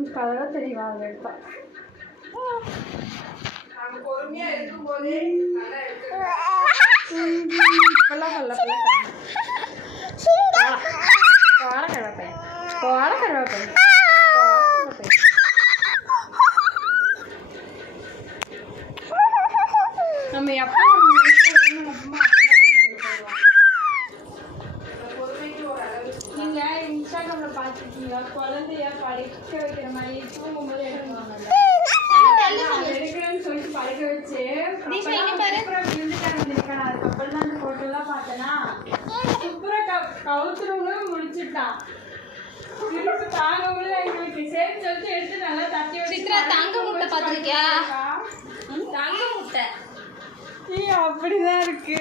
கொஞ்சம் கலராக தெரியவாங்க எடுத்தா பொறுமையாக இருக்கும்போதே நல்லா இப்பெல்லாம் கோல கருவேப்பை நம்ம எப்போ நீங்கள் இன்ஸ்டாகிராமில் பார்த்துருக்கீங்களா குழந்தைய படிக்க வைக்கிற மாதிரி தூங்கும்போது எடுக்கிறேன்னு சொல்லிட்டு படிக்க வச்சு விழுந்துட்டாங்க. அதுக்கப்புறம் தான் அந்த ஃபோட்டோலாம் பார்த்தேன்னா சூப்பராக கவுத்துறவங்களும் முடிச்சுட்டான். திருப்பி தாங்கவுள்ள எங்களுக்கு சேர்த்து சொல்லிட்டு எடுத்து நல்லா தட்டி வச்சு தங்க முட்டை பார்த்துருக்கியா? தங்க முட்டை அப்படிதான் இருக்கு.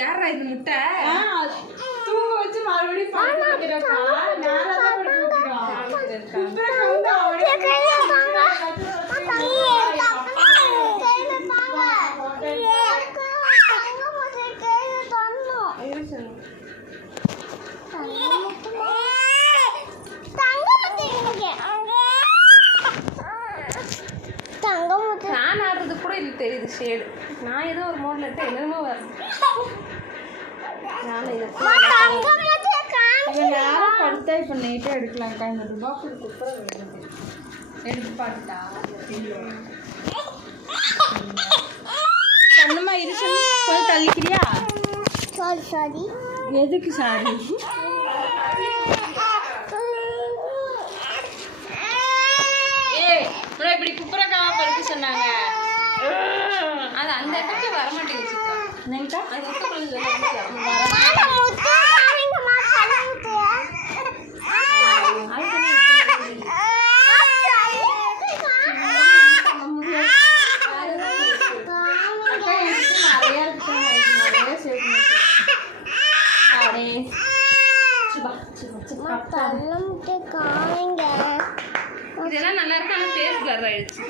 யாரா இது முட்டை? தூங்க வச்சு மறுபடியும் படுக்க வைக்கிறக்கா நேரம் தான் படுக்க வைக்கிறோம். ஃபேன் ஆடுறது கூட இது தெரியுது ஷேடு. நான் ஏதோ ஒரு மோட்ல இருக்கேன், என்னமோ வருது. நேரம் படுத்தா இப்போ நைட்டாக எடுக்கலாம்க்கா. இந்த ரூபா எடுத்து பாட்டுட்டா சொன்னமா இருக்கு. கொஞ்சம் தள்ளிக்கிறியா? சாரி எதுக்கு சாரி? இப்படி குப்புறக்காவா படுக்க சொன்னாங்க. அது அந்த இடத்துல வரமாட்டேங்குது. அது இதெல்லாம் நல்லா இருக்கு. ஆனால் ஃபேஸ் பிளர் ஆயிடுச்சு.